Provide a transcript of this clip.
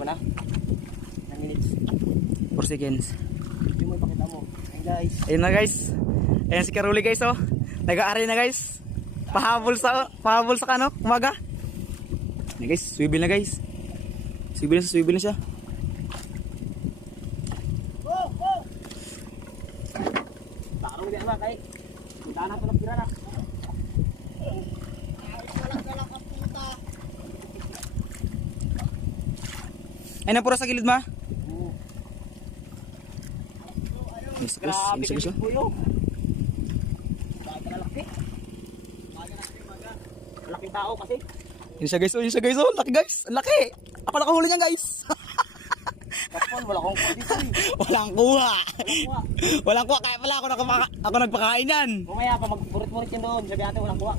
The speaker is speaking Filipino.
mo na? 9 minutes. 4 seconds. Hindi mo ipakita mo. Ayun guys. Ayun na guys. Ayan si Karuli guys oh. Nag-aari na guys. Pahabol sa kano, umaga. Ayan guys, swivel na guys. Swivel na siya. Tarong di ama kay. Punta na to ng pira na. Ay na pura sa gilid ma. Yes, guys, Grabe yes, ka puyo. Laki. Malaking tao kasi. Yun siya guys, yun siya guys, oh, laki guys, laki. Ako nakahuli niyan guys. Kapon, wala akong kuha dito eh. Walang kuha. Kuha. Walang kuha, kaya pala ako nagpakain yan. Mamaya pa mag-murit-murit yan doon. Sabi natin walang kuha.